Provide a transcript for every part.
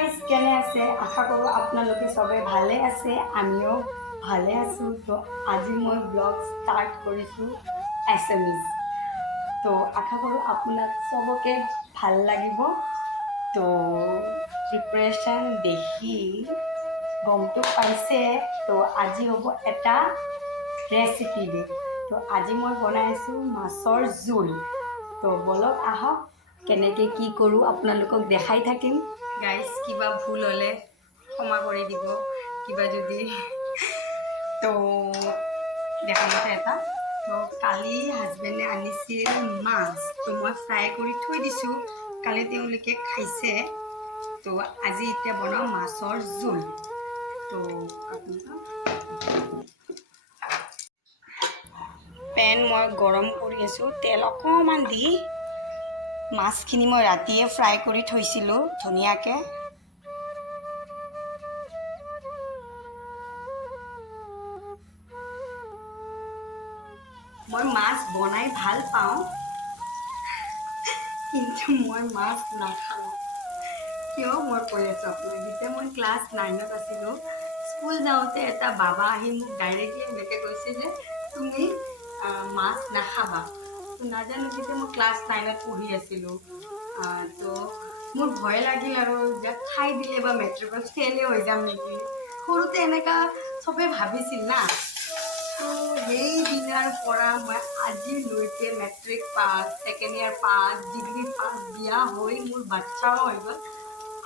Guys কেনে আছে আশা কৰোঁ আপোনালোকে চবে ভালে আছে আমিও ভালে আছোঁ তো আজি মই ব্লগ ষ্টাৰ্ট কৰিছোঁ এছএমিজ তো আশা কৰোঁ আপোনাক চবকে ভাল লাগিব তো প্ৰিপাৰেশ্যন দেখি গমটো পাইছে তো আজি হ'ব এটা ৰেচিপি দি তো আজি মই বনাইছোঁ মাছৰ জোল তো বলক আহক কেনেকৈ কি কৰোঁ আপোনালোকক দেখাই থাকিম গাইজ কিবা ভুল হ'লে ক্ষমা কৰি দিব কিবা যদি তো দেখামতে এটা তো কালি হাজবেণ্ডে আনিছিল মাছ তো মই ফ্ৰাই কৰি থৈ দিছোঁ কালি তেওঁলোকে খাইছে তো আজি এতিয়া বনাওঁ মাছৰ জোল তো পেন মই গৰম কৰি আছোঁ তেল অকণমান দি মাছখিনি মই ৰাতিয়ে ফ্ৰাই কৰি থৈছিলোঁ ধুনীয়াকৈ মই মাছ বনাই ভাল পাওঁ কিন্তু মই মাছ নাখাওঁ কিয় মই কৈ আছোঁ আপোনাক যেতিয়া মই ক্লাছ 9ত আছিলোঁ স্কুল যাওঁতে এটা বাবা আহি মোক ডাইৰেক্টলি এনেকৈ কৈছে যে তুমি মাছ নাখাবা তো নাজানো তেতিয়া মই ক্লাছ 9ত পঢ়ি আছিলোঁ তো মোৰ ভয় লাগিল আৰু যে খাই দিলে বা মেট্ৰিকত ফেইলে হৈ যাম নেকি সৰুতে এনেকুৱা চবেই ভাবিছিল না তো সেই দিনাৰ পৰা মই আজিলৈকে matric pass second year pass degree pass বিয়া হৈ মোৰ বাচ্চাও হৈ গ'ল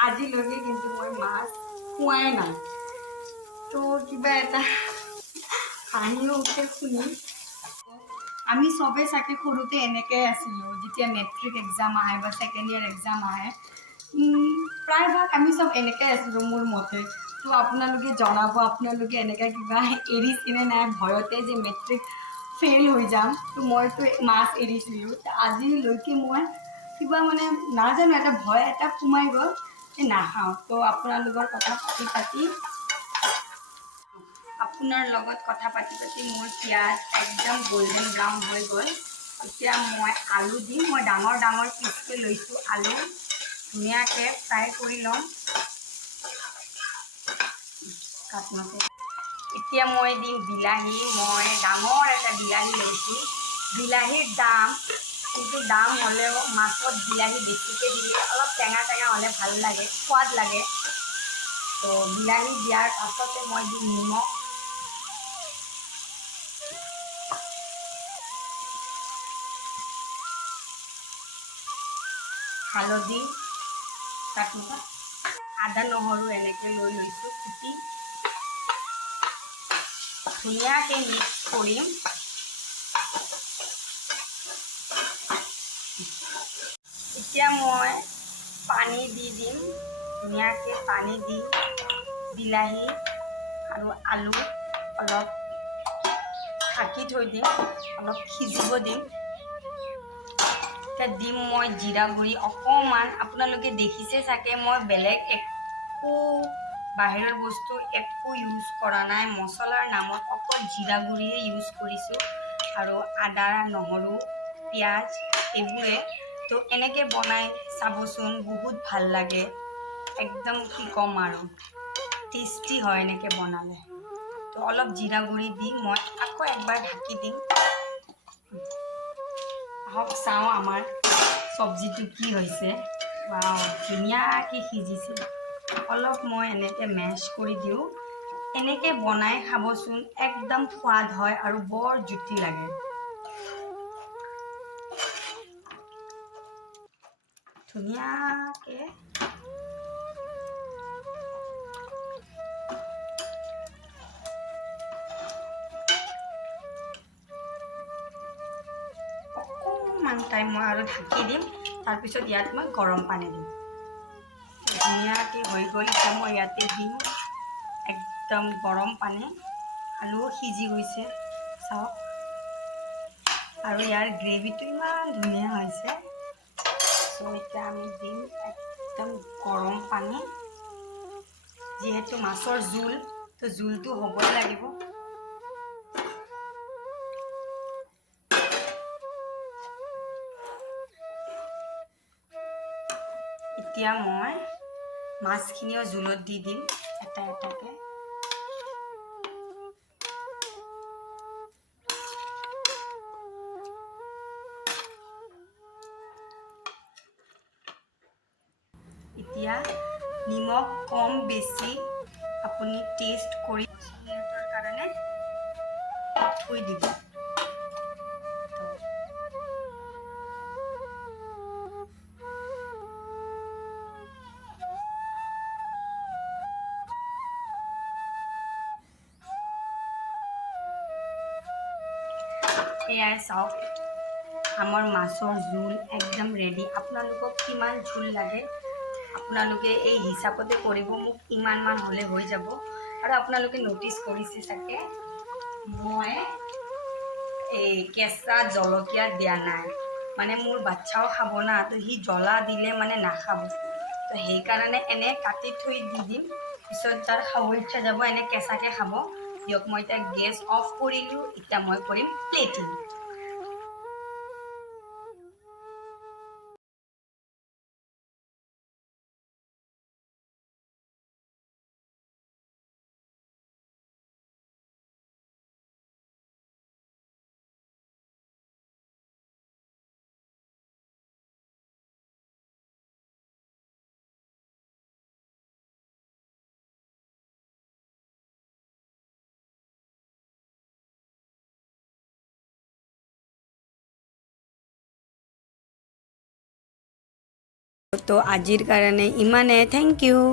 আজিলৈকে কিন্তু মই মাছ খোৱাই নাই তো কিবা এটা হাঁহিও উঠে শুনি আমি চবেই চাগে সৰুতে এনেকৈ আছিলোঁ যেতিয়া মেট্ৰিক এক্সাম আহে বা ছেকেণ্ড ইয়াৰ এক্সাম আহে প্ৰায়ভাগ আমি চব এনেকৈ আছিলোঁ মোৰ মতে তো আপোনালোকে জনাব আপোনালোকে এনেকৈ কিবা এৰিছেনে নাই ভয়তে যে মেট্ৰিক ফেইল হৈ যাম তো মইতো মাছ এৰিছিলোঁ আজিলৈকে মই কিবা মানে নাজানো এটা ভয় এটা সোমাই গ'ল যে নাখাওঁ তো আপোনালোকৰ কথা পাতি পাতি আপোনাৰ লগত কথা পাতি পাতি মোৰ পিঁয়াজ একদম গল্ডেন ব্ৰাউন হৈ গ'ল এতিয়া মই আলু দিম মই ডাঙৰ ডাঙৰ পিচকৈ লৈছোঁ আলু ধুনীয়াকৈ ফ্ৰাই কৰি ল'ম এতিয়া মই দিম বিলাহী মই ডাঙৰ এটা বিলাহী লৈছোঁ বিলাহীৰ দাম কিন্তু দাম হ'লেও মাছত বিলাহী বেছিকৈ দিলে অলপ টেঙা টেঙা হ'লে ভাল লাগে সোৱাদ লাগে তো বিলাহী দিয়াৰ পাছতে মই দিম নিমখ হালধি কাটিবা আদা নহৰু এনেকৈ লৈ লৈছোঁ কুটি ধুনীয়াকৈ মিক্স কৰিম এতিয়া মই পানী দি দিম ধুনীয়াকৈ পানী দি বিলাহী আৰু আলু অলপ ঢাকি থৈ দিম অলপ সিজিব দিম এতিয়া দিম মই জিৰা গুড়ি অকণমান আপোনালোকে দেখিছে চাগে মই বেলেগ একো বাহিৰৰ বস্তু একো ইউজ কৰা নাই মছলাৰ নামত অকল জিৰা গুড়িয়ে ইউজ কৰিছোঁ আৰু আদা নহৰু পিঁয়াজ এইবোৰে তো এনেকৈ বনাই চাবচোন বহুত ভাল লাগে একদম কি ক'ম আৰু টেষ্টি হয় এনেকৈ বনালে তো অলপ জিৰা গুড়ি দি মই আকৌ একবাৰ ঢাকি দিম আহক চাওঁ আমাৰ চব্জিটো কি হৈছে ধুনীয়াকৈ সিজিছে অলপ মই এনেকৈ মেছ কৰি দিওঁ এনেকৈ বনাই খাবচোন একদম সোৱাদ হয় আৰু বৰ জুতি লাগে ধুনীয়াকৈ অকণমান টাইম মই আৰু ঢাকি দিম তাৰপিছত ইয়াত মই গৰম পানী দিম ধুনীয়াকৈ হৈ গ'ল এতিয়া মই ইয়াতে দিম একদম গৰম পানী আলুও সিজি গৈছে চাওক আৰু ইয়াৰ গ্ৰেভিটো ইমান ধুনীয়া হৈছে চ' এতিয়া আমি দিম একদম গৰম পানী যিহেতু মাছৰ জোল তো জোলটো হ'বই লাগিব এতিয়া মই মাছখিনিও জোলত দি দিম এটা এটাকৈ। এতিয়া নিমখ কম বেছি আপুনি টেষ্ট কৰি 10 মিনিটৰ কাৰণে থৈ দিব। এয়াই চাওক, আমাৰ মাছৰ জোল একদম ৰেডি। আপোনালোকক কিমান জোল লাগে আপোনালোকে এই হিচাপতে কৰিব, মোক ইমানমান হ'লে হৈ যাব। আৰু আপোনালোকে ন'টিছ কৰিছে চাগে মই এই কেঁচা জলকীয়া দিয়া নাই, মানে মোৰ বাচ্চাও খাব না, তো সি জ্বলা দিলে মানে নাখাব, তো সেইকাৰণে এনে কাটি থৈ দি দিম, পিছত তাৰ খাব ইচ্ছা যাব এনে কেঁচাকৈ খাব। দিয়ক মই এতিয়া গেছ অফ কৰিলোঁ, এতিয়া মই কৰিম প্লেটিং। তো আজিৰ কাৰণে ইমানে, থেংক ইউ।